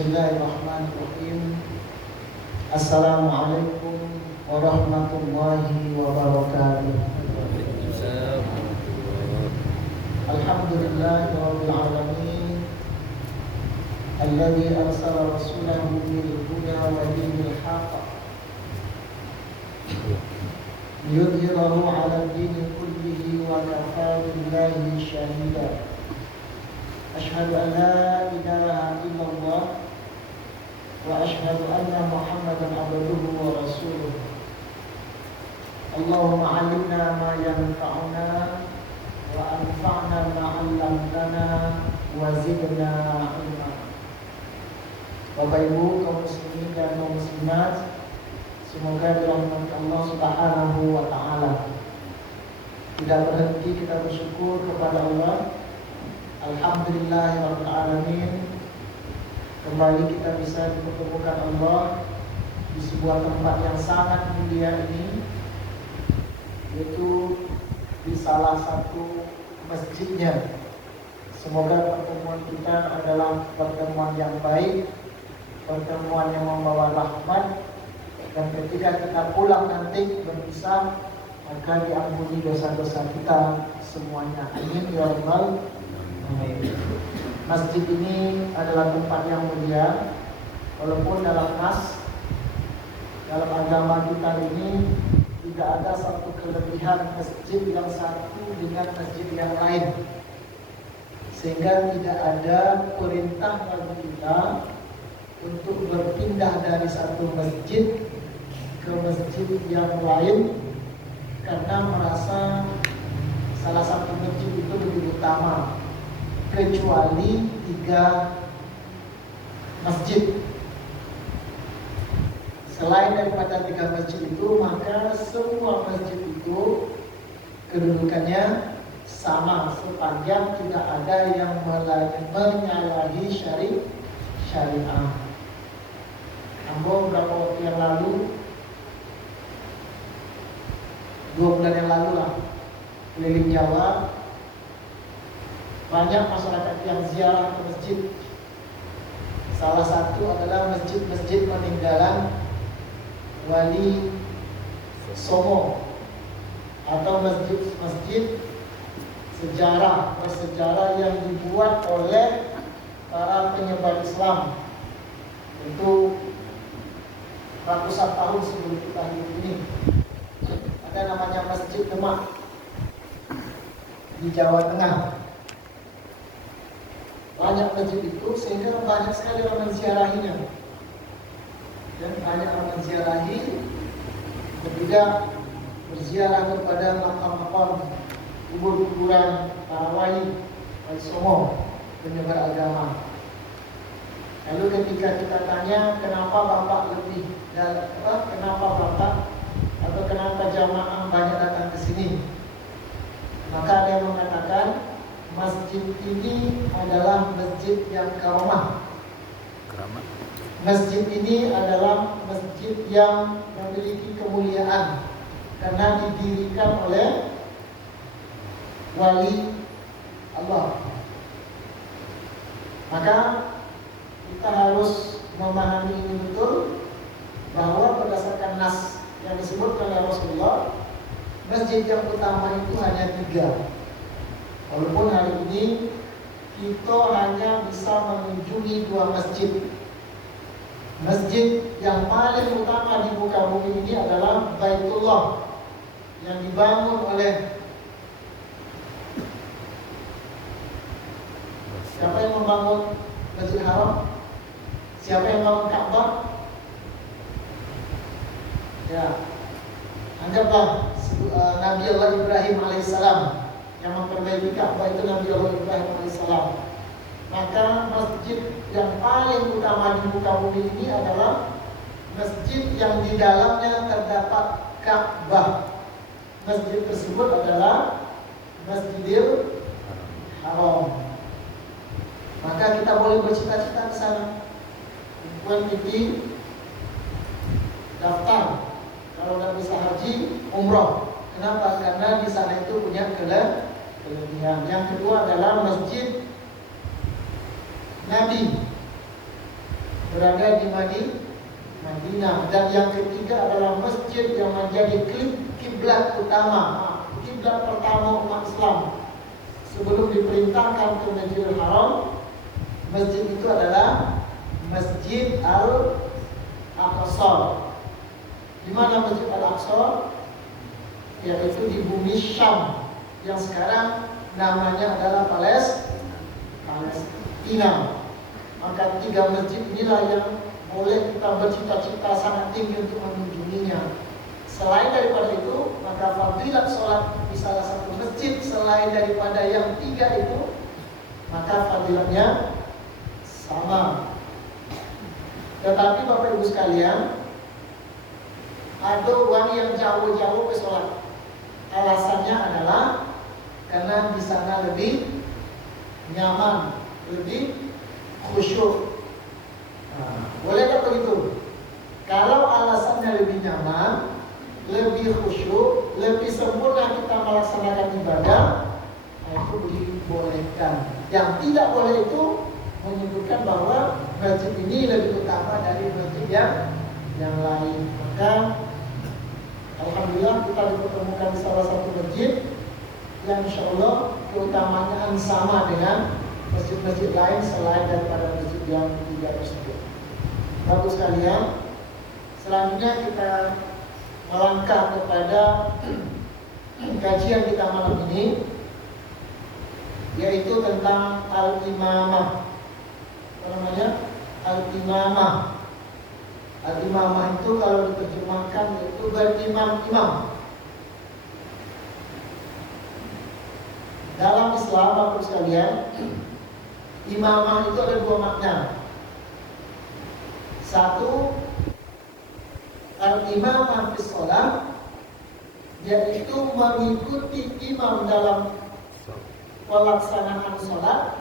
Bismillahirrahmanirrahim. Assalamualaikum warahmatullahi wabarakatuh. Alhamdulillahirabbil alamin. Alladzi arsala rasulahu bil huda wa dinil haqq liyudhhirahu 'ala ad-din kullihi wa kafaa billahi shahida. Asyhadu an la ilaha illallah wa asyhadu anna Muhammadan abduhu wa rasuluh. Allahumma 'allimna ma yanfa'una wa anfa'na ma 'allamtana wa zidna 'ilma. Bapak Ibu kaum muslimin dan kaum muslimat, semoga dirahmati Allah Subhanahu wa taala. Tidak berhenti kita bersyukur kepada Allah. Alhamdulillahirabbil alamin. Kembali kita bisa dipertemukan Allah di sebuah tempat yang sangat mulia ini, yaitu di salah satu masjidnya. Semoga pertemuan kita adalah pertemuan yang baik, pertemuan yang membawa rahmat, dan ketika kita pulang nanti berpisah, maka diampuni dosa-dosa kita semuanya. Amin ya rabbal alamin. Masjid ini adalah tempat yang mulia, walaupun dalam agama kita ini tidak ada satu kelebihan masjid yang satu dengan masjid yang lain, sehingga tidak ada perintah bagi kita untuk berpindah dari satu masjid ke masjid yang lain karena merasa salah satu masjid itu lebih utama, kecuali 3 masjid. Selain daripada 3 masjid itu, maka semua masjid itu kedudukannya sama sepanjang tidak ada yang menyalahi syariah. Ambo beberapa waktu yang lalu, 2 bulan yang lalu lah, keliling Jawa, banyak masyarakat yang ziarah ke masjid. Salah satu adalah masjid-masjid peninggalan Wali Songo, atau masjid-masjid bersejarah yang dibuat oleh para penyebar Islam. Itu ratusan tahun sebelum kita hidup ini. Ada namanya Masjid Demak di Jawa Tengah. Banyak masjid itu sehingga banyak sekali orang menziarahinya. Dan banyak orang menziarahi, dan juga berziarah kepada makam-makam, kubur-kuburan para wali Songo, penyebar agama. Lalu ketika kita tanya kenapa Bapak atau kenapa jamaah banyak datang ke sini, maka ada yang mengatakan masjid ini adalah masjid yang karomah. Masjid ini adalah masjid yang memiliki kemuliaan karena didirikan oleh wali Allah. Maka kita harus memahami ini betul, bahwa berdasarkan nas yang disebutkan oleh Rasulullah, masjid yang utama itu hanya 3. Walaupun hari ini kita hanya bisa mengunjungi 2 masjid. Masjid yang paling utama di muka bumi ini adalah Baitullah, yang dibangun oleh siapa yang membangun Masjid Haram? Siapa yang membangun Ka'bah? Ya, anggaplah Nabi Allah Ibrahim alaihissalam yang memperbaiki Ka'bah itu Nabi Allah Ibrahim alaihissalam. Maka masjid yang paling utama di muka bumi ini adalah masjid yang di dalamnya terdapat Ka'bah. Masjid tersebut adalah Masjidil Haram. Maka kita boleh bercita-cita ke sana. Buat pergi daftar. Kalau nggak bisa haji, umroh. Kenapa? Karena di sana itu punya kelebihan. Yang kedua adalah masjid Nabi. berada di Madinah. Dan yang ketiga adalah masjid yang menjadi kiblat utama, kiblat pertama umat Islam sebelum diperintahkan ke Masjidil Haram. Masjid itu adalah Masjid Al-Aqsa. Di mana Masjid Al-Aqsa? Yaitu di bumi Syam yang sekarang namanya adalah Palestina. Maka tiga masjid inilah yang boleh kita bercita-cita sangat tinggi untuk mengunjunginya. Selain daripada itu, maka fadilat sholat di salah satu masjid selain daripada yang tiga itu, maka fadilatnya sama. Tetapi Bapak Ibu sekalian, ada orang yang jauh-jauh ke sholat. Alasannya adalah karena di sana lebih nyaman, lebih khusyuk. Boleh tak begitu? Kalau alasannya lebih nyaman, lebih khusyuk, lebih sempurna kita melaksanakan ibadah, itu dibolehkan. Yang tidak boleh itu menyebutkan bahwa masjid ini lebih utama dari masjid yang lain. Maka alhamdulillah kita dipertemukan di salah satu masjid yang insya Allah keutamaannya sama dengan masjid-masjid lain selain daripada masjid yang tiga tersebut. Bagus sekalian. Selanjutnya kita melangkah kepada kajian kita malam ini, yaitu tentang al-imamah. Apa namanya? Al-imamah. Al-imamah itu kalau diterjemahkan itu berimam-imam. Dalam Islam, Bapak sekalian, imamah itu ada dua makna. Satu, al-imamah fi shalah, yaitu mengikuti imam dalam pelaksanaan sholat.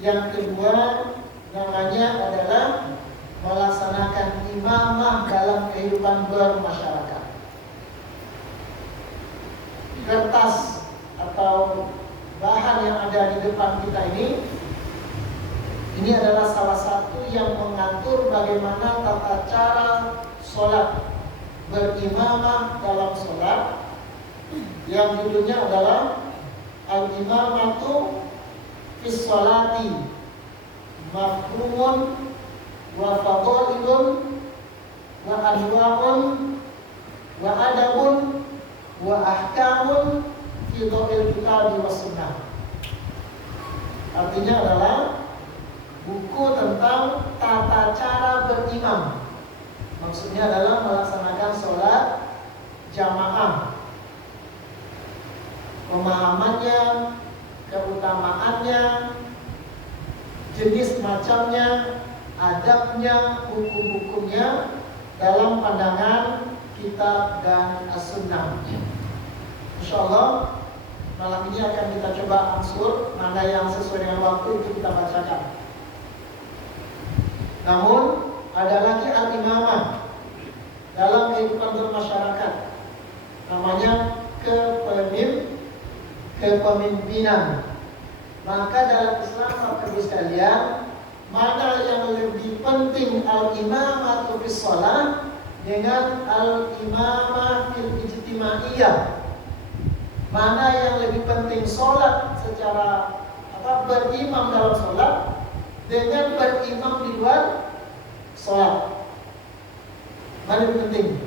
Yang kedua namanya adalah melaksanakan imamah dalam kehidupan bermasyarakat. Kertas atau bahan yang ada di depan kita ini adalah salah satu yang mengatur bagaimana tata cara sholat, berimamah dalam sholat, yang judulnya adalah al-imamatu fi sholati mafhumun wa fadailun wa anwa'un wa adabun wa ahkamun fi dhawil kitabi was sunnah. Artinya adalah buku tentang tata cara berimam. Maksudnya adalah melaksanakan sholat jamaah, pemahamannya, keutamaannya, jenis macamnya, adabnya, hukum-hukumnya dalam pandangan kitab dan as-sunnah. Insyaallah malam ini akan kita coba ansur mana yang sesuai dengan waktu itu kita bacakan. Namun ada lagi al-imamah dalam kehidupan bermasyarakat, namanya kepemimpinan. Maka dalam Islam, Bapak Ibu sekalian, mana yang lebih penting, al-imamah fi shalah dengan al-imamah fil ijtimaiyah? Mana yang lebih penting, sholat secara berimam dalam sholat dengan berimam di luar sholat? Mana lebih penting?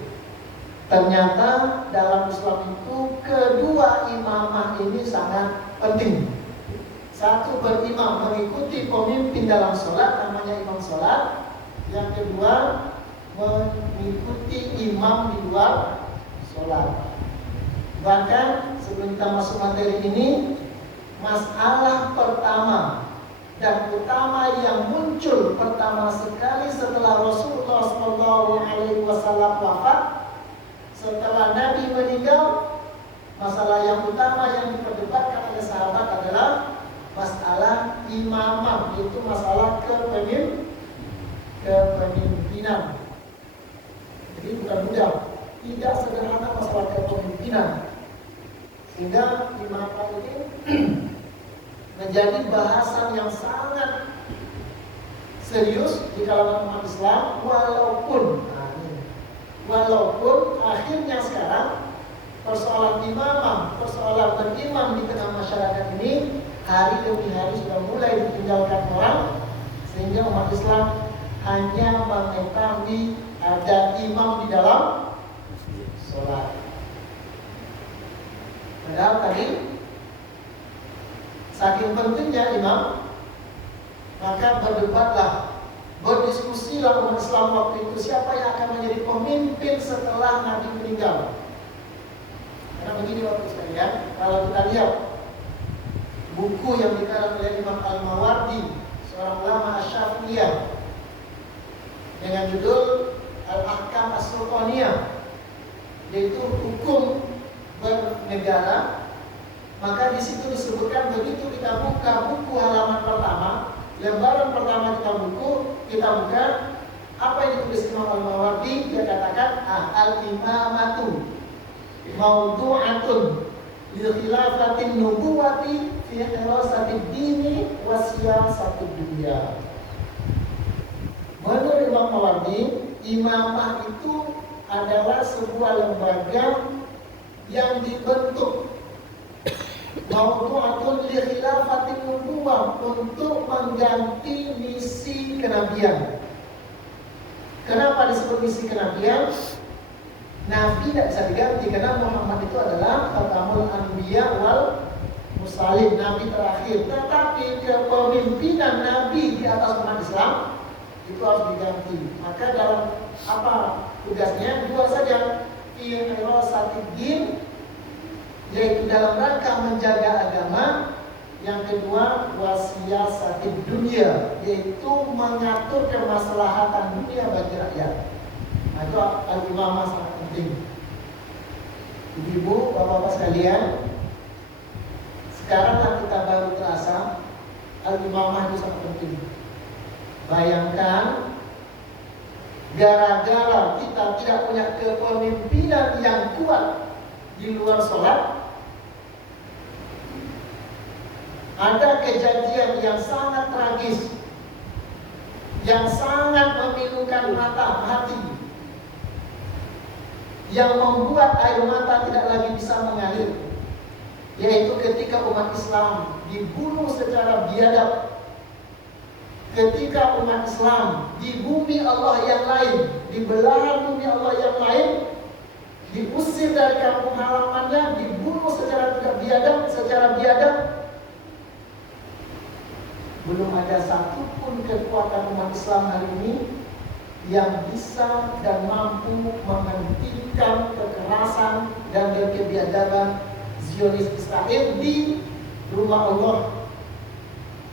Ternyata dalam Islam itu kedua imamah ini sangat penting. Satu, berimam, mengikuti pemimpin dalam sholat, namanya imam sholat. Yang kedua, mengikuti imam di luar sholat. Bahkan sebelum kita masuk materi ini, masalah pertama dan utama yang muncul pertama sekali setelah Rasulullah SAW wafat, setelah Nabi meninggal, masalah yang utama yang diperdebatkan oleh sahabat adalah masalah imamah, yaitu masalah kepemimpinan. Jadi bukan mudah, tidak sederhana masalah kepemimpinan. Sehingga imamah ini menjadi bahasan yang sangat serius di kalangan umat Islam, walaupun akhirnya sekarang persoalan imamah, persoalan berimam di tengah masyarakat ini hari demi hari sudah mulai ditinggalkan orang, sehingga umat Islam hanya mengetahui ada imam di dalam sholat. Padahal tadi saking pentingnya imam, maka berdebatlah, berdiskusilah umat Islam waktu itu siapa yang akan menjadi pemimpin setelah Nabi meninggal. Karena begini waktu sekalian, kalau kita lihat buku yang dikarang oleh Imam Al-Mawardi, seorang ulama Asy-Syafi'iyah, dengan judul Al-Ahkam As-Sultaniyah, yaitu hukum bernegara, maka di situ disebutkan begitu kita buka buku halaman pertama, lembaran pertama kita buka, apa yang ditulis Imam Al-Mawardi? Dia katakan al-imamatu mawdu'atun li khilafatin nubuwati fi hirasatid dini wa siyasatid dunya. Menurut Imam Mawardi, imamah itu adalah sebuah lembaga yang dibentuk mawdu'atun li khilafatin nubuwah, untuk mengganti misi kenabian. Kenapa disebut misi kenabian? Nabi tidak bisa diganti karena Muhammad itu adalah khatamul anbiya wal mursalin, nabi terakhir. Tetapi kepemimpinan Nabi di atas umat Islam itu harus diganti. Maka dalam apa tugasnya? Dua saja, fi hirasatid din, yaitu dalam rangka menjaga agama. Yang kedua, wasiyasatid dunia, yaitu mengatur kemaslahatan dunia bagi rakyat. Nah, itu al-imamah sangat penting. Ibu, bapak-bapak sekalian, sekaranglah kita baru terasa al-imamah itu sangat penting. Bayangkan, gara-gara kita tidak punya kepemimpinan yang kuat di luar sholat, ada kejadian yang sangat tragis, yang sangat memilukan mata hati, yang membuat air mata tidak lagi bisa mengalir, yaitu ketika umat Islam dibunuh secara biadab, ketika umat Islam di bumi Allah yang lain, di belahan bumi Allah yang lain, diusir dari kampung halamannya, dibunuh secara tidak biadab, secara biadab. Belum ada satupun kekuatan umat Islam hari ini yang bisa dan mampu menghentikan kekerasan dan kebiadaban Zionis Israel di rumah Allah,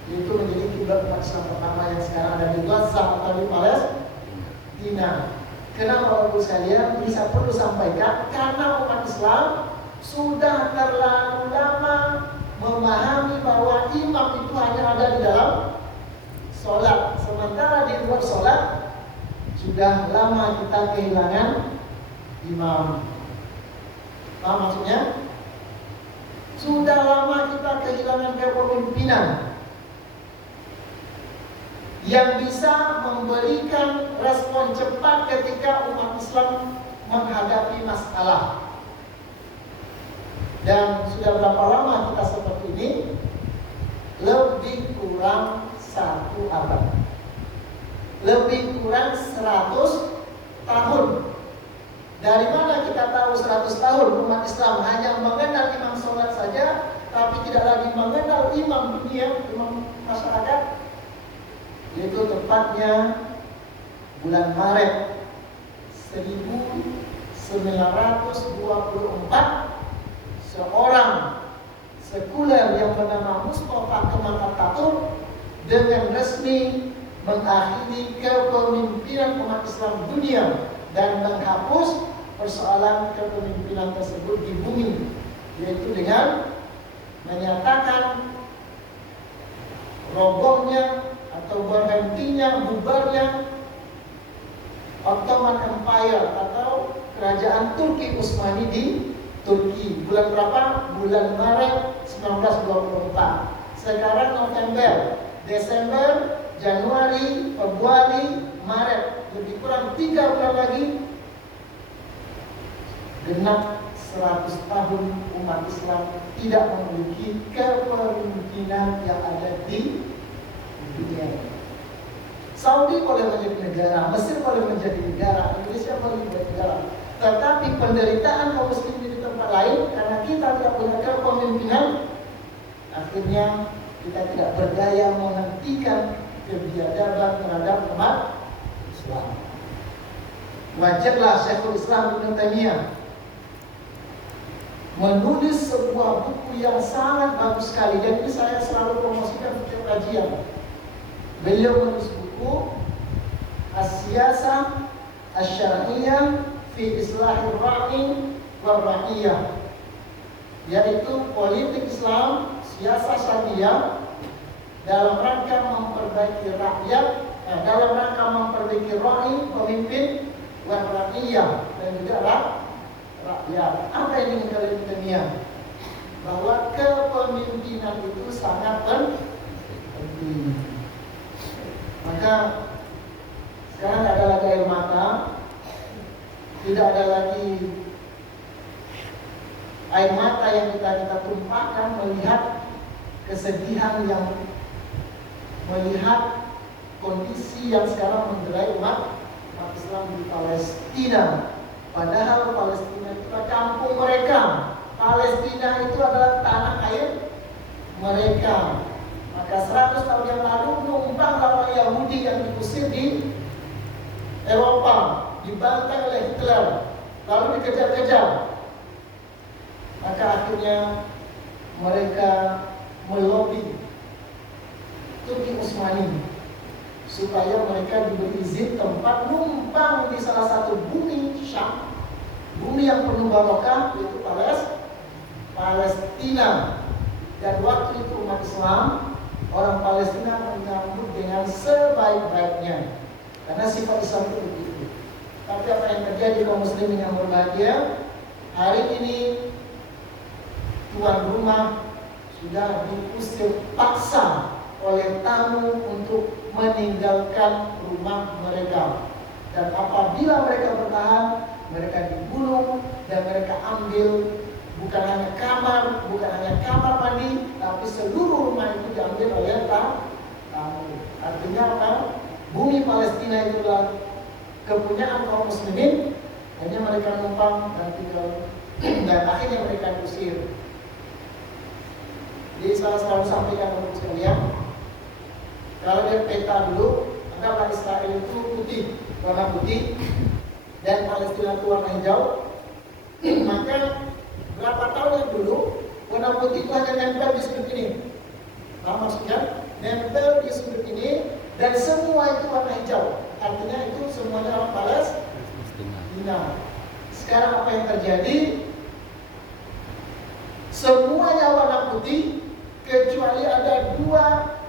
itu menjadi kiblat umat Islam pertama yang sekarang ada di Gaza atau di Palestina. Kenapa Bapak sekalian bisa perlu sampaikan? Karena umat Islam sudah terlalu lama memahami bahwa imam itu hanya ada di dalam sholat, sementara di luar sholat sudah lama kita kehilangan imam. Apa maksudnya? Sudah lama kita kehilangan kepemimpinan yang bisa memberikan respon cepat ketika umat Islam menghadapi masalah. Dan sudah berapa lama kita seperti ini? Lebih kurang 1 abad, lebih kurang 100 tahun. Dari mana kita tahu 100 tahun umat Islam hanya mengenal imam sholat saja, tapi tidak lagi mengenal imam dunia, imam masyarakat? Yaitu tepatnya bulan Maret 1924, seorang sekuler yang bernama Mustafa Kemal Atatürk dengan resmi mengakhiri kepemimpinan umat Islam dunia dan menghapus persoalan kepemimpinan tersebut di bumi, yaitu dengan menyatakan robohnya atau berhentinya, bubarnya Ottoman Empire atau kerajaan Turki Utsmani di Turki. Bulan berapa? Bulan Maret 1924. Sekarang November, Desember, Januari, Februari, Maret, lebih kurang 3 bulan lagi genap 100 tahun umat Islam tidak memiliki kepemimpinan yang ada di dunia. Saudi boleh menjadi negara, Mesir boleh menjadi negara, Indonesia boleh menjadi negara. Tetapi penderitaan kaum muslimin di tempat lain karena kita tidak punya kepemimpinan, akhirnya kita tidak berdaya menghentikan kebiadaban terhadap umat Islam. Wajarlah Syekhul Islam Ibnu Taimiyah menulis sebuah buku yang sangat bagus sekali, dan ini saya selalu promosikan setiap kajian. Beliau menulis buku As-Siyasah Asy-Syar'iyyah fi Islahir Ra'i war Ra'iyah, yaitu politik Islam, siasah syariah dalam rangka memperbaiki rakyat, dalam rangka memperbaiki ra'i, pemimpin, war ra'iyah, dan juga rakyat. Apa yang ingin Taimiyah? Bahwa kepemimpinan itu sangat penting. Maka sekarang tidak ada lagi air mata, tidak ada lagi air mata yang kita tumpahkan melihat kesedihan, yang melihat kondisi yang sekarang menderai umat Islam di Palestina. Padahal Palestina itu adalah kampung mereka. Palestina itu adalah tanah air mereka. Maka 100 tahun yang lalu numpang lawan Yahudi yang diusir di Eropa, dibantai oleh Hitler, lalu dikejar-kejar. Maka akhirnya mereka melobi Turki Utsmani supaya mereka diberi izin tempat numpang di salah satu bumi Syam, bumi yang penuh barokah, yaitu Palestina. Dan waktu itu umat Islam, orang Palestina menyambut dengan sebaik-baiknya, karena sifat Islam itu begitu. Tapi apa yang terjadi kaum muslimin yang berbahagia, hari ini tuan rumah sudah diusir paksa oleh tamu untuk meninggalkan rumah mereka. Dan apabila mereka bertahan, mereka dibunuh dan mereka ambil bukan hanya kamar mandi, tapi seluruh rumah itu diambil oleh tamu. Artinya apa? Bumi Palestina itu adalah kepunyaan kaum muslimin, hanya mereka numpang dan tinggal, dan akhirnya mereka diusir. Jadi saya selalu sampaikan kepada sekalian, kalau lihat peta dulu, anggaplah Israel itu putih, warna putih, dan Palestina itu warna hijau. Maka berapa tahun yang dulu, warna putih itu hanya nempel di sudut ini. Nah, maksudnya nempel di sudut ini, dan semua itu warna hijau. Artinya itu semuanya orang Palestina. Sekarang apa yang terjadi? Semuanya warna putih, kecuali ada 2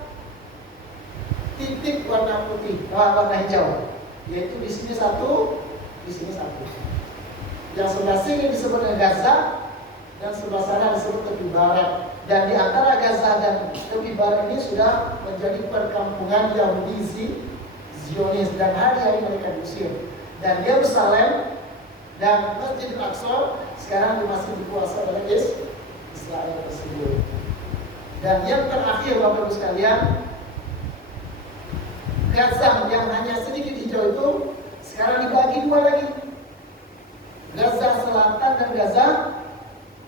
titik warna putih, warna hijau, yaitu di sini 1, di sini 1. Yang sebelah sini disebut Gaza, dan sebelah sana disebut tepi barat. Dan di antara Gaza dan tepi barat ini sudah menjadi perkampungan Yahudi Zionis, dan hari-hari mereka diusir. Dan Yerusalem dan Masjid Al-Aqsa sekarang masih dikuasai oleh Israel tersebut. Dan yang terakhir, Bapak Ibu sekalian, Gaza yang hanya sedikit hijau itu sekarang dibagi 2 lagi, Gaza Selatan dan Gaza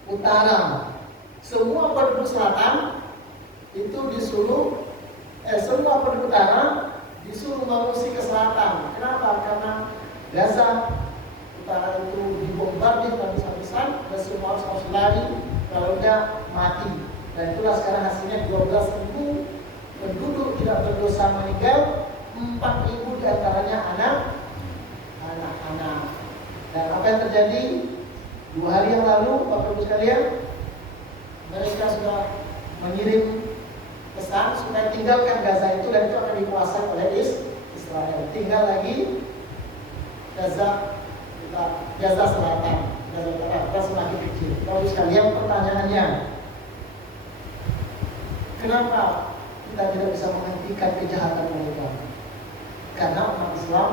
Utara. Semua penduduk selatan itu disuruh, semua penduduk utara disuruh mengungsi ke selatan. Kenapa? Karena Gaza Utara itu dibombardir habis-habisan dan semua harus lari, kalau tidak mati. Dan itulah sekarang hasilnya 12.000 penduduk tidak berdosa meninggal, 4.000 diantaranya anak-anak. Dan apa yang terjadi 2 hari yang lalu, Bapak Ibu sekalian, mereka sudah mengirim pesan supaya tinggalkan Gaza itu, dan itu akan dikuasai oleh Israel. Tinggal lagi Gaza Selatan, Gaza Utara semakin kecil. Bapak Ibu sekalian, pertanyaannya, kenapa kita tidak bisa menghentikan kejahatan mereka. Karena umat Islam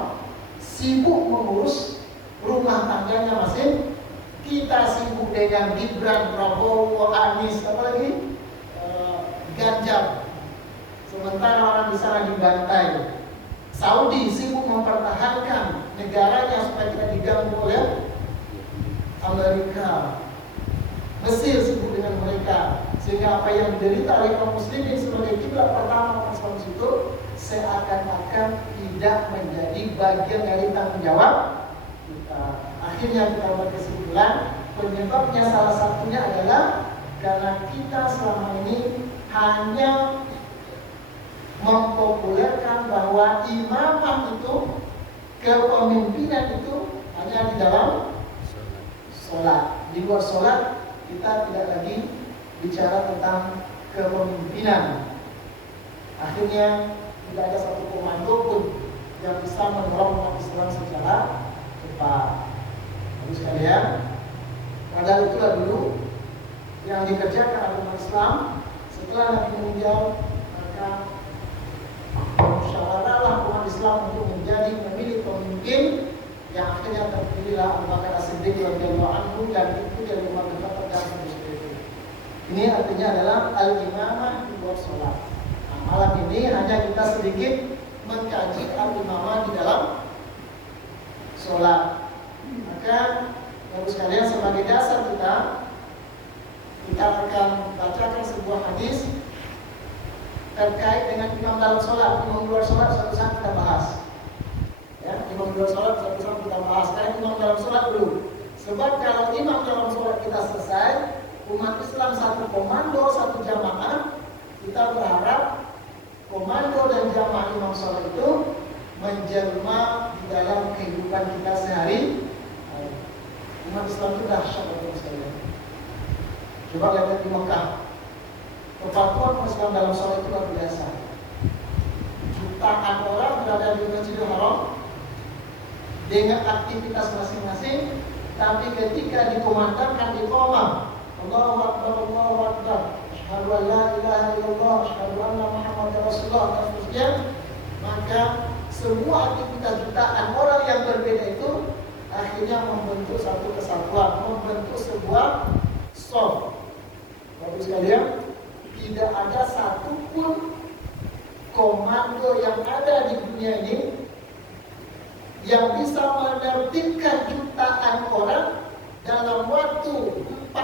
sibuk mengurus rumah tangganya masing. Kita sibuk dengan Gibran, Prabowo, Anies, apalagi Ganjar. Sementara orang di sana dibantai. Saudi sibuk mempertahankan negaranya supaya tidak diganggu oleh Amerika. Mesir sibuk dengan mereka, sehingga apa yang diderita oleh kaum muslimin sebagai kiblat pertama umat Islam itu seakan-akan tidak menjadi bagian dari tanggung jawab kita. Akhirnya kita berkesimpulan penyebabnya salah satunya adalah karena kita selama ini hanya mempopulerkan bahwa imamah itu, kepemimpinan itu hanya di dalam sholat. Di luar sholat kita tidak lagi bicara tentang kepemimpinan. Akhirnya tidak ada satu komando pun yang bisa mendorong umat Islam secara cepat. Bagus sekalian, padahal itulah dulu yang dikerjakan oleh umat Islam setelah Nabi meninggal. Maka musyawarahlah umat Islam untuk menjadi memilih pemimpin, yang akhirnya terpilihlah Abu Bakar As-Siddiq radhiyallahu anhu dan itu dari Umar bin Khattab dan seterusnya. Ini artinya adalah al-imamah di luar sholat. Nah, malam ini hanya kita sedikit mengkaji al-imamah di dalam sholat. Maka bagus sekalian, sebagai dasar kita akan bacakan sebuah hadis terkait dengan imam dalam sholat. Imam luar sholat suatu saat kita bahas. Ya, imam luar sholat suatu saat kita bahas. Sekarang imam dalam sholat dulu. Sebab kalau imam dalam sholat kita selesai, umat Islam satu komando, satu jamaah, kita berharap komando dan jamaah imam sholat itu menjelma di dalam kehidupan kita sehari. Umat Islam itu dahsyat untuk sekalian. Coba lihat di Mekah, kepatuhan umat Islam dalam sholat itu luar biasa. Jutaan orang berada di Masjidil Haram dengan aktivitas masing-masing, tapi ketika dikumandangkan iqamah, Allahu Akbar, Allahu Akbar, asyhadu an la ilaha illallah, asyhadu anna Muhammadar Rasulullah, dan seterusnya, maka semua aktivitas jutaan orang yang berbeda itu akhirnya membentuk satu kesatuan, membentuk sebuah shaf. Bagus sekalian, tidak ada satupun komando yang ada di dunia ini yang bisa menertibkan jutaan orang dalam waktu 1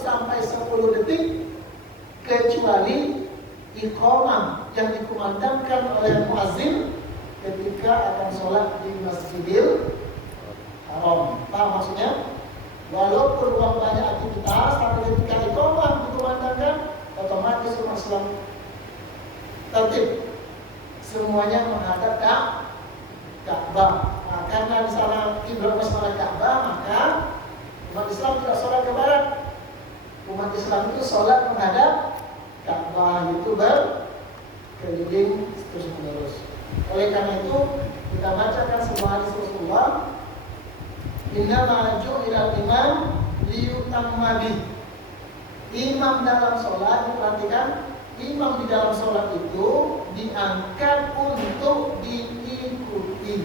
sampai 10 detik kecuali iqamah yang dikumandangkan oleh muazzin ketika akan sholat di Masjidil Haram. Paham maksudnya? Walaupun uang banyak aktivitas, tapi ketika iqamah dikumandangkan, otomatis umat Islam tertib, semuanya menghadap Ka'bah. Nah, karena di sana kiblat menghadap Ka'bah, maka umat Islam tidak sholat ke barat. Umat Islam itu sholat menghadap Ka'bah, itu berkeliling terus menerus. Oleh karena itu kita bacakan sebuah hadis Rasulullah, innama ju'ilal imam liyutamma bih. Imam dalam sholat, diperhatikan, imam di dalam sholat itu diangkat untuk diikuti.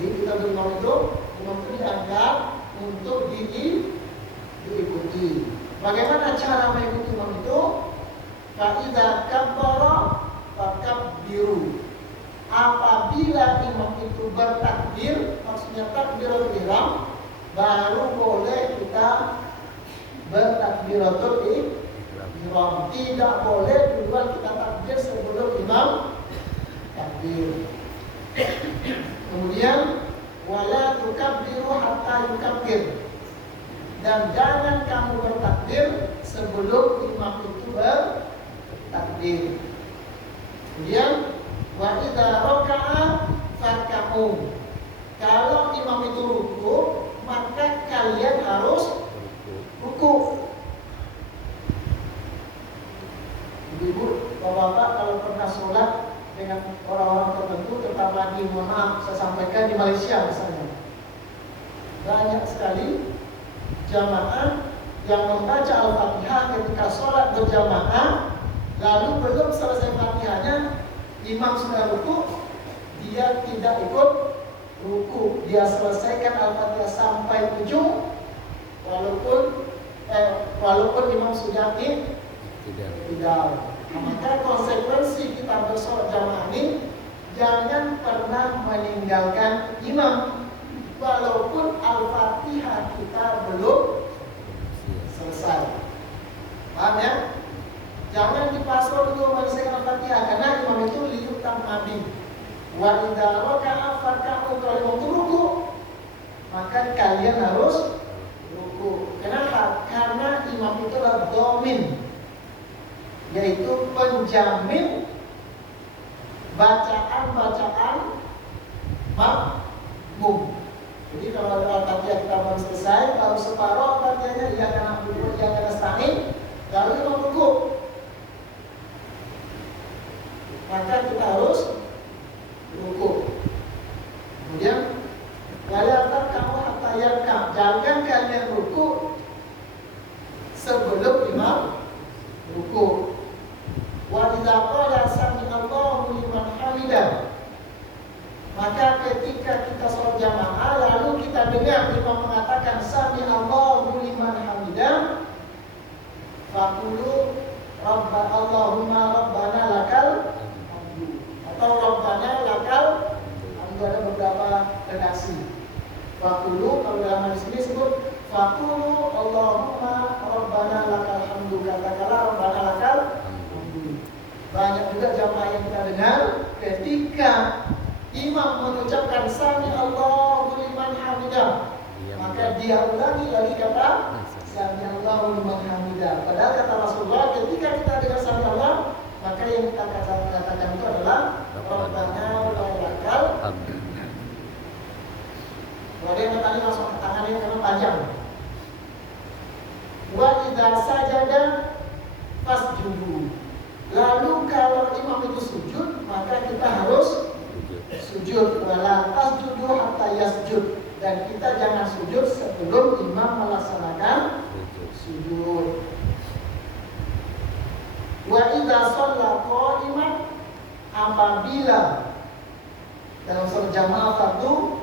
Jadi kita imam itu diangkat untuk diikuti. Bagaimana cara mengikuti imam itu? Fa'idza kabbara fakabbiru. Apabila imam itu bertakbir, maksudnya takbiratul ihram, baru boleh kita bertakbiratul ihram. Tidak boleh duluan kita takbir sebelum imam takbir. Kemudian wala tukabbiru hatta yukabbir. Dan jangan kamu bertakbir sebelum imam itu bertakbir. Kemudian wa idza raka'a farka'u. Kalau imam itu ruku, maka kalian harus ruku. Ibu, bapak-bapak kalau pernah sholat dengan orang-orang tertentu, terutama di, mohon maaf, saya sampaikan di Malaysia misalnya, banyak sekali jamaah yang membaca Al-Fatihah ketika sholat berjamaah lalu belum selesai Fatihahnya, imam sudah ruku, dia tidak ikut ruku, dia selesaikan Al-Fatihah sampai ujung, walaupun imam sudah tidak. Maka konsekuensi kita bersolat jamaah ini, jangan pernah meninggalkan imam walaupun Al-Fatihah kita belum selesai. Paham ya? Jangan dipasrah dulu menyelesaikan Al-Fatihah, karena imam itu liyutam nabi. Wa idza raka'a farka'u, kalau imam itu ruku, maka kalian harus ruku. Kenapa? Karena imam itu adalah dhamin, yaitu penjamin bacaan-bacaan makmum. Jadi kalau Al-Fatihah kita belum selesai, baru separuh Al-Fatihahnya ia akan ruku, ia akan nasta'in, lalu imam ruku, maka kita harus ruku. Kemudian walaupun kamu hatayarkam, jangan kalian ruku sebelum imam ruku. Wa idza qala sami'allahu liman hamidah, maka ketika kita sholat jamaah lalu kita dengar imam mengatakan sami'allahu liman hamidah, faqulu Allahumma rabbana lakal hamdu, atau rabbana lakal hamdu. Ada beberapa redaksi. Faqulu, kalau dalam hadis ini sebut faqulu Allahumma rabbana lakal hamdu, katakanlah rabbana lakal hamdu. Banyak juga jamaah yang kita dengar ketika imam mengucapkan sami Allahu liman hamidah, maka dia ulangi lagi kata sami Allahu liman hamidah. Padahal kata Rasulullah, ketika kita dengar sami Allah, maka yang kita katakan itu adalah rabbana lakal hamdu. Kalau ada yang tadi langsung ke tangannya karena panjang. Wa idza sajada fasjudu. Lalu kalau imam itu sujud, maka kita harus sujud. Wala tasjudu hatta yasjud, dan kita jangan sujud sebelum imam melaksanakan sujud. Wa idza shalla qa'iman, apabila dalam sholat jamaah fardu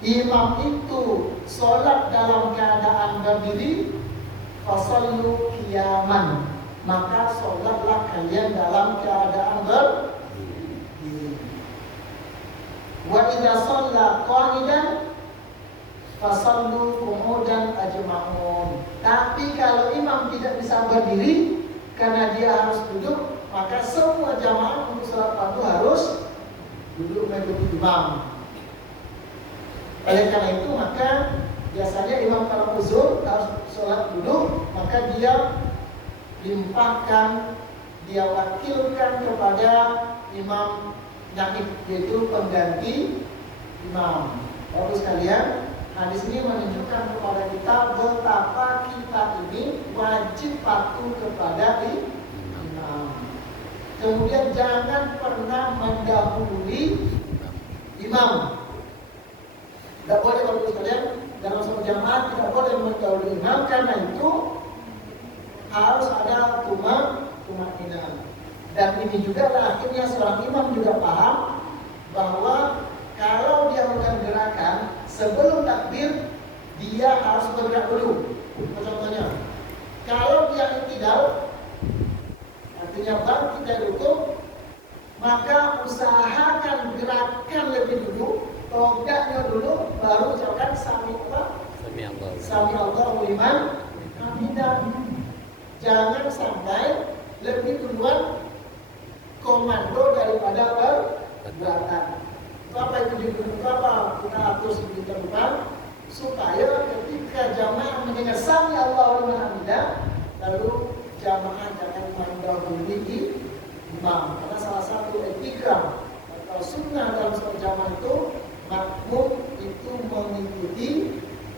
imam itu sholat dalam keadaan berdiri, fasallu qiyaman, maka sholatlah kalian dalam keadaan berdiri. Wa idza shalla qa'idan fasallu qu'udan ajma'un. Tapi kalau imam tidak bisa berdiri karena dia harus duduk, maka semua jamaah untuk sholat fardu harus duduk mengikuti imam. Oleh karena itu, maka biasanya imam kalau uzur harus sholat duduk, maka dia limpahkan, dia wakilkan kepada imam naib, yaitu pengganti imam. Bapak sekalian, hadis ini menunjukkan kepada kita betapa kita ini wajib patuh kepada imam. Kemudian jangan pernah mendahului imam. Tidak boleh, Bapak sekalian, dalam sholat jamaah tidak boleh mendahului imam, karena itu harus ada tumak-tumak. Dan ini juga akhirnya seorang imam juga paham bahwa kalau dia melakukan gerakan sebelum takbir, dia harus bergerak dulu. Contohnya, kalau dia iktidal, artinya bangkit dari rukuk, maka usahakan gerakan lebih dulu, tegaknya dulu, baru ucapkan sami Allahu liman hamidah. Jangan sampai lebih duluan komando daripada perbuatan. Itu apa itu dibutuhkan? Apa kita atur sedikit depan supaya ketika jamaah mendengar sami Allahu liman hamidah, lalu jamaah jangan mendahului imam. Karena salah satu etika atau sunnah dalam sholat jamaah itu, makmum itu mengikuti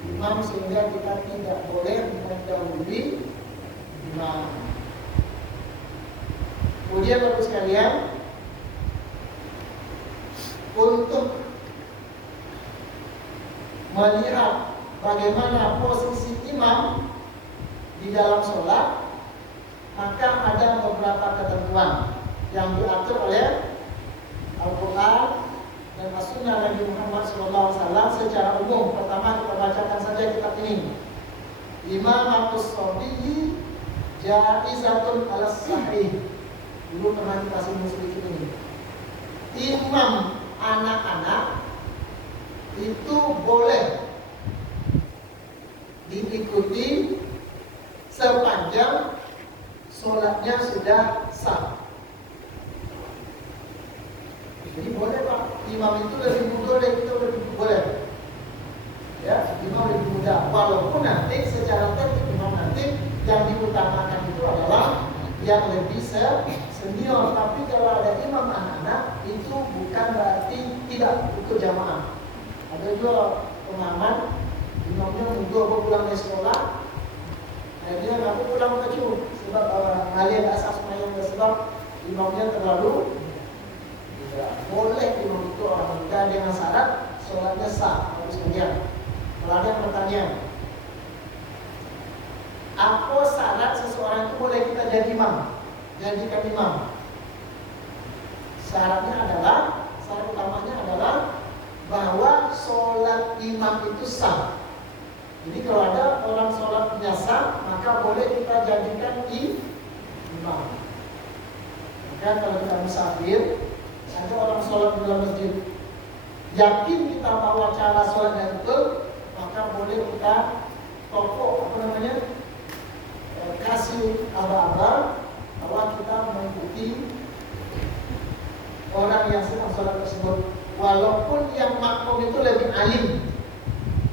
imam, sehingga kita tidak boleh mendahului imam. Kemudian Bapak sekalian, untuk melihat bagaimana posisi imam di dalam sholat, maka ada beberapa ketentuan yang diatur oleh Al-Quran dan As-Sunnah Nabi Muhammad SAW secara umum. Pertama kita bacakan saja kitab ini. Imamatus Sobiyyi Jaizatun ala Sahih. Dulu pernah kita singgung sedikit ini. Imam anak-anak itu boleh diikuti sepanjang sholatnya sudah sah. Jadi boleh Pak, imam itu lebih muda dari kita lebih boleh. Ya, imam lebih muda. Walaupun nanti secara tertib imam nanti yang diutamakan itu adalah yang lebih senior. Tapi kalau ada imam anak-anak itu bukan berarti tidak ikut jamaah. Ada juga pemahaman imamnya muda pulang dari sekolah, dia nggak pulang kecil sebab kalian asas semuanya sebab imamnya terlalu. Boleh imam itu orang muda dengan syarat sholatnya sah. Harus kemudian kalau ada yang bertanya, apa syarat seseorang itu boleh kita jadi imam, jadikan imam? Syarat utamanya adalah bahwa sholat imam itu sah. Jadi kalau ada orang sholatnya sah, maka boleh kita jadikan imam. Maka kalau kita musafir, ada orang sholat di dalam masjid, yakin kita bahwa cara sholatnya betul, maka boleh kita kasih aba-aba bahwa kita mengikuti orang yang sedang sholat tersebut. Walaupun yang makmum itu lebih alim,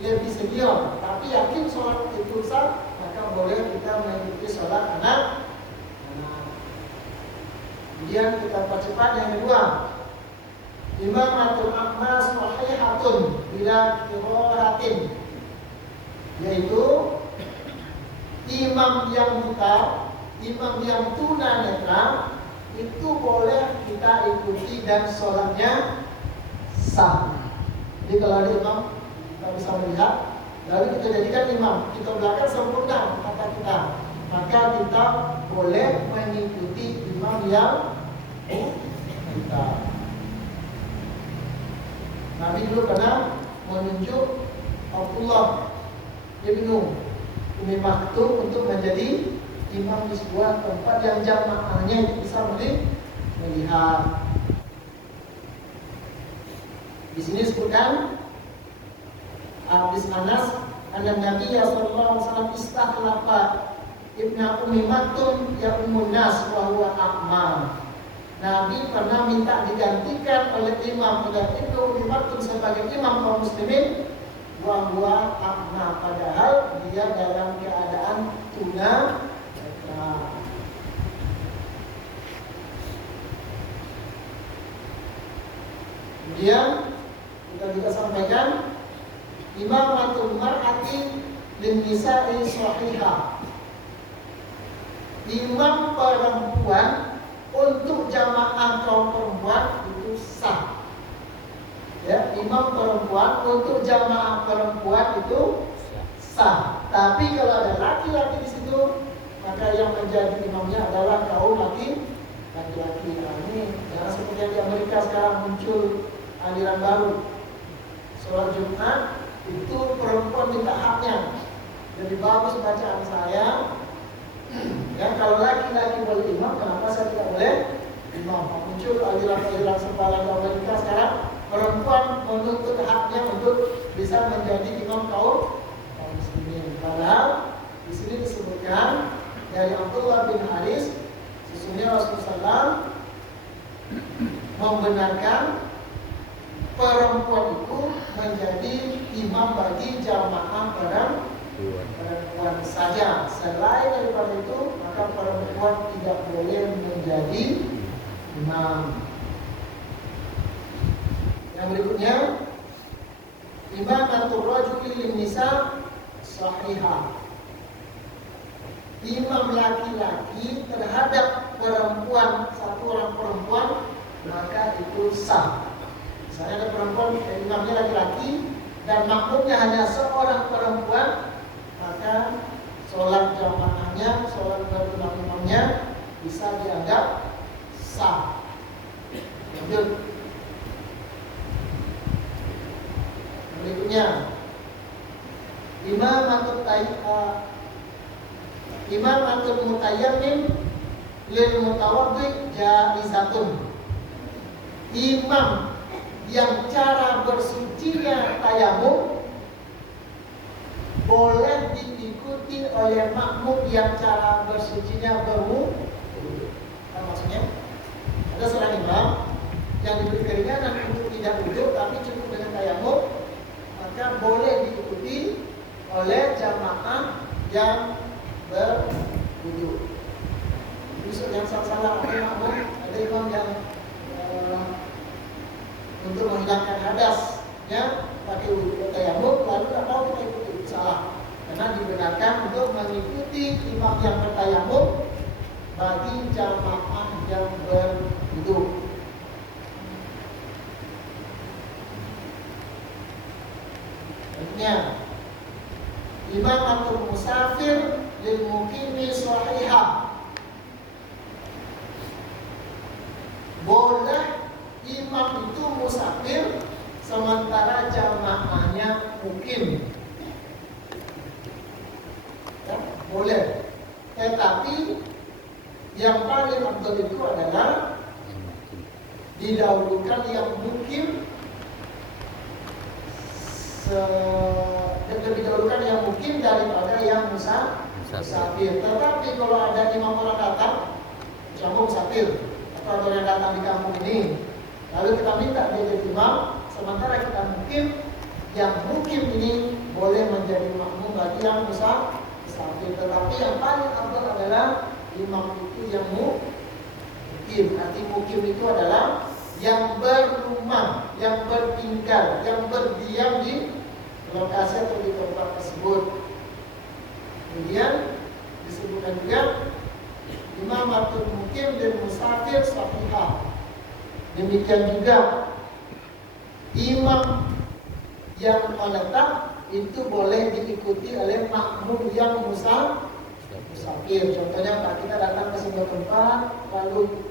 lebih senior, tapi yakin sholat itu sah, maka boleh kita mengikuti sholat anak. Kemudian kita percepat yang kedua, imamatul a'ma sahihatun bila qira'atin, yaitu imam yang buta, imam yang tunanetra itu boleh kita ikuti dan sholatnya sah. Jadi kalau ada imam kita bisa melihat, lalu kita jadikan imam, kita belakang sempurna kata kita, maka kita boleh mengikuti imam yang kita. Nabi dulu pernah menunjuk Abdullah bin Umi Maktum untuk menjadi imam di sebuah tempat yang jamaahnya itu bisa melihat. Di sini disebutkan hadis Anas, anna Nabi sallallahu alaihi wasallam istakhlafa ibnu Ummi Maktum ya ummun nas wa huwa a'ma. Nabi pernah minta digantikan oleh imam Ibnu Ummi Maktum sebagai imam kaum muslimin wa huwa a'ma, padahal dia dalam keadaan tuna. Kemudian kita juga sampaikan imamatul mar'ati lin nisa'i shahihah. Imam perempuan untuk jamaah kaum perempuan itu sah. Ya, imam perempuan untuk jamaah perempuan itu sah. Tapi kalau ada laki-laki di situ, maka yang menjadi imamnya adalah kaum laki-laki. Ini jangan seperti yang di Amerika sekarang muncul aliran baru. Sholat Jumat itu perempuan minta haknya. Lebih bagus bacaan saya. Ya, kalau laki-laki boleh imam, kenapa saya tidak boleh imam? Muncul aliran-aliran sempalan di Amerika sekarang, perempuan menuntut haknya untuk bisa menjadi imam kaum muslimin. Padahal di sini disebutkan dari Abdullah bin Haris, sesungguhnya Rasulullah SAW membenarkan perempuan itu menjadi imam bagi jamaah perempuan saja. Selain daripada itu, maka perempuan tidak boleh menjadi imam. Yang berikutnya, imamatul rajuli lin nisa sahihah. Imam laki-laki terhadap perempuan, satu orang perempuan, maka itu sah. Misalnya ada perempuan, imamnya laki-laki dan makmumnya hanya seorang perempuan, maka sholat jamaahnya, sholat berimam-imamnya bisa dianggap sah. Lanjut. Berikutnya, imamatul mutayammim lil mutawaddi jaizatun. Imam yang cara bersucinya tayamum boleh diikuti oleh makmum yang cara bersucinya berwudu. Apa maksudnya? Ada seorang imam yang diberi keringanan untuk tidak wudu tapi cukup dengan tayamum, maka boleh diikuti oleh jamaah yang berwudu. Bisa yang salah ada makmum, ada imam yang untuk menghilangkan hadasnya pakai wudu tayamum, lalu tak mau kita ikuti, itu salah. Karena dibenarkan untuk mengikuti imam yang bertayamum bagi jamaah yang berwudu. Artinya, imamatul musafir lil muqimi sahihah. Boleh imam itu musafir sementara jamaahnya mukim. Ya, boleh. Tetapi yang paling afdal itu adalah didahulukan yang mukim, lebih dahulukan yang mukim daripada yang musafir. Tetapi kalau ada imam orang datang, kamu musafir, atau ada yang datang di kampung ini, lalu kita minta dia jadi imam, sementara kita mukim, yang mukim ini boleh menjadi makmum bagi yang musafir. Tetapi yang paling afdal adalah imam itu yang mukim. Arti mukim itu adalah yang berumah, yang bertinggal, yang berdiam di lokasi atau di tempat tersebut. Kemudian disebutkan juga imamatul mukim dan musafir sahihah. Demikian juga imam yang menetap itu boleh diikuti oleh makmum yang musafir. Contohnya Pak, kita datang ke sebuah tempat, lalu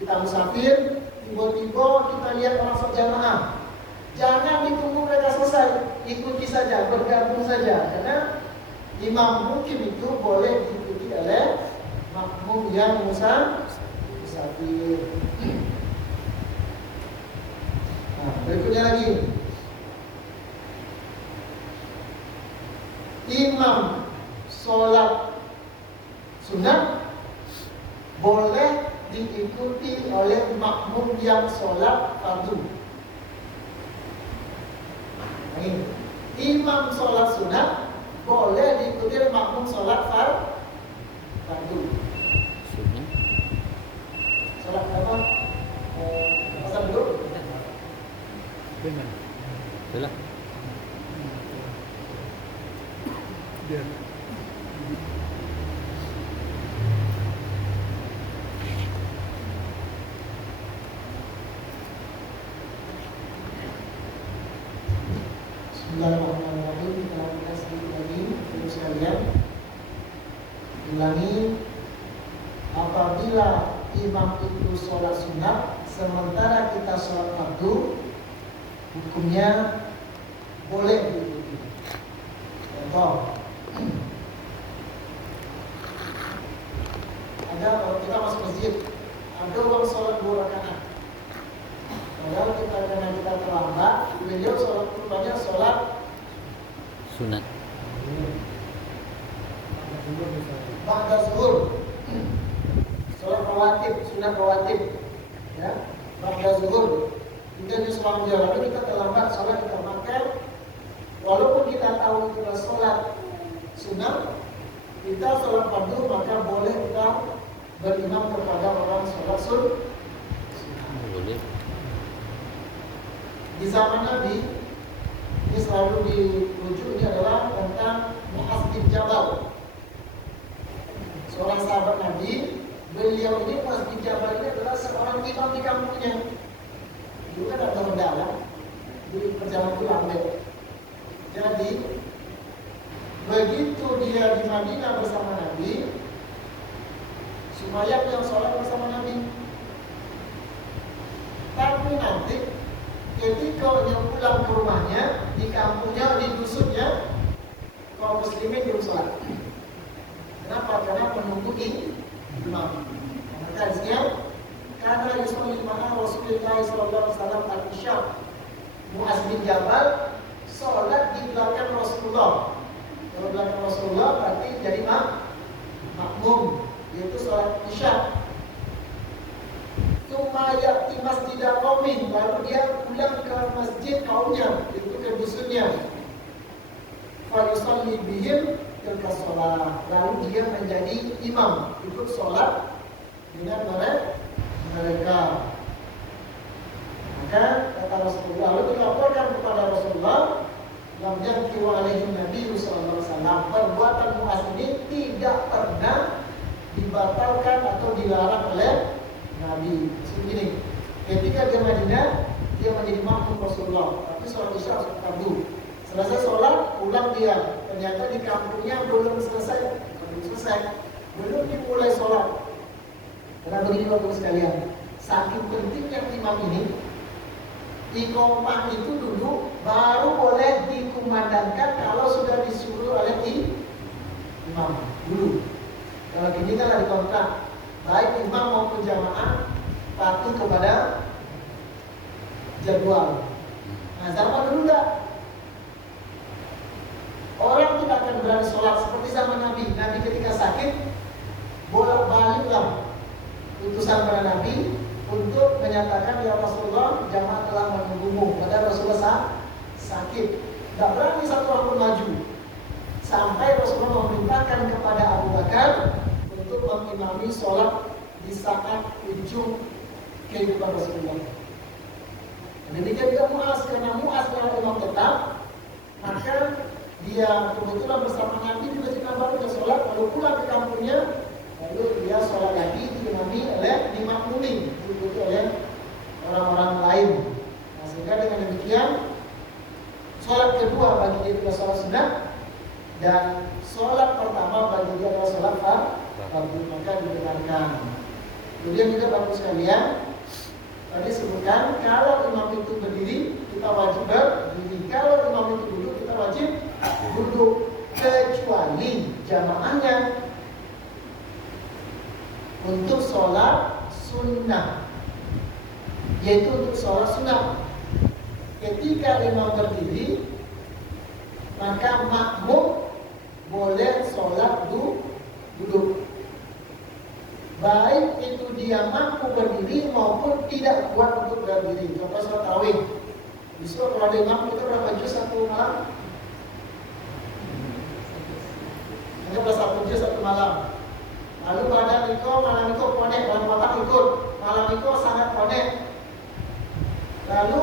kita musafir, tiba-tiba kita lihat orang sholat jamaah. Jangan ditunggu mereka selesai, ikuti saja, bergabung saja. Karena imam mukim itu boleh diikuti oleh makmum yang musafir. Nah, berikutnya lagi, imam sholat sunat boleh diikuti oleh makmum yang sholat fardu. Ini imam sholat sunat boleh diikuti oleh makmum sholat fardu. Sholat apa? Pasal dulu. Benar. Betul. Dia. Bismillahirrahmanirrahim. Kita sedikit lagi terus sekalian ulangi. Apabila imam itu sholat sunat sementara kita sholat fardu, hukumnya boleh diikuti. Contoh, ada kita masuk masjid, ada orang sholat 2 rakaat. Padahal karena kita terlambat, beliau sholat banyak sholat sunat. Ba'da zuhur, sholat rawatib, sunat rawatib, ya, ba'da zuhur. Kita di sholat jamaah, lalu kita terlambat sholat, kita makan. Walaupun kita tahu kita sholat sunat, kita sholat fardu, maka boleh kita berimam kepada orang sholat sunat. Boleh. Di zaman Nabi, ini selalu dirujuk, ini adalah tentang Mu'adz bin Jabal, seorang sahabat Nabi. Beliau ini Mu'adz bin Jabal ini adalah seorang imam di kampungnya. Dulu kan ada mendalam di perjalanan itu lambat. Jadi Begitu dia di Madinah bersama Nabi, Sumayyah yang sholat bersama Nabi. Tapi nanti ketika dia pulang ke rumahnya, di kampungnya, di dusunnya, kaum muslimin belum sholat. Kenapa? Karena menunggu imam. Maka hadisnya, karena yusolli ma'a Rasulullah sallallahu alaihi wasallam al-isya. Mu'az bin Jabal sholat di belakang Rasulullah. Kalau belakang Rasulullah berarti jadi makmum, yaitu sholat isya. Sumayati masjid qaumin, lalu dia pulang ke masjid kaumnya, itu ke dusunnya. Fa yusalli bihim tilka shalah, lalu dia menjadi imam, ikut sholat dengan mereka. Maka kata Rasulullah, lalu dilaporkan kepada Rasulullah, lam yankiru alaihi Nabi sallallahu alaihi wasallam, perbuatan Mu'az ini tidak pernah dibatalkan atau dilarang oleh Nabi. Begini, ketika dia Madinah, dia menjadi makmum Rasulullah, tapi sholat isya fardu. Selesai sholat, pulang dia. Ternyata di kampungnya belum selesai, belum dimulai sholat. Karena begini bapak sekalian, saking pentingnya imam ini, iqamah itu dulu baru boleh dikumandangkan kalau sudah disuruh oleh imam dulu. Kalau gini kan ada kontrak, baik imam maupun jamaah patuh kepada jadwal. Nah, zaman dulu enggak. Orang tidak akan berani sholat seperti zaman Nabi. Nabi ketika sakit, bolak-baliklah utusan para Nabi untuk menyatakan, ya Rasulullah, jamaah telah menunggumu. Padahal Rasulullah sakit, tidak berani satu orang pun maju. Sampai Rasulullah memerintahkan kepada Abu Bakar untuk mengimami sholat di saat ujung kehidupan Rasulullah. Demikian juga Mu'az, karena Mu'az adalah imam tetap, maka dia kebetulan bersama Nabi di Masjid Nabawi dia sholat, lalu pulang ke kampungnya, lalu dia sholat lagi diimami oleh dimakmumi, diikuti oleh orang-orang lain. Nah, sehingga dengan demikian sholat kedua bagi dia adalah sholat sunnah, dan sholat pertama bagi dia adalah sholat fardu, maka dibenarkan. Kemudian juga bapak sekalian, tadi sebutkan kalau imam itu berdiri kita wajib berdiri, kalau imam itu duduk kita wajib duduk, kecuali jamaahnya untuk sholat sunnah, yaitu untuk sholat sunnah. Ketika imam berdiri, maka makmum boleh sholat duduk. Baik itu dia mampu berdiri maupun tidak kuat untuk berdiri. Contoh sholat tarawih. Besok kalau ada imam itu berapa juz satu malam? Hanya satu juz satu malam. Lalu pada malam itu konek, malam ikut. Malam itu sangat konek. Lalu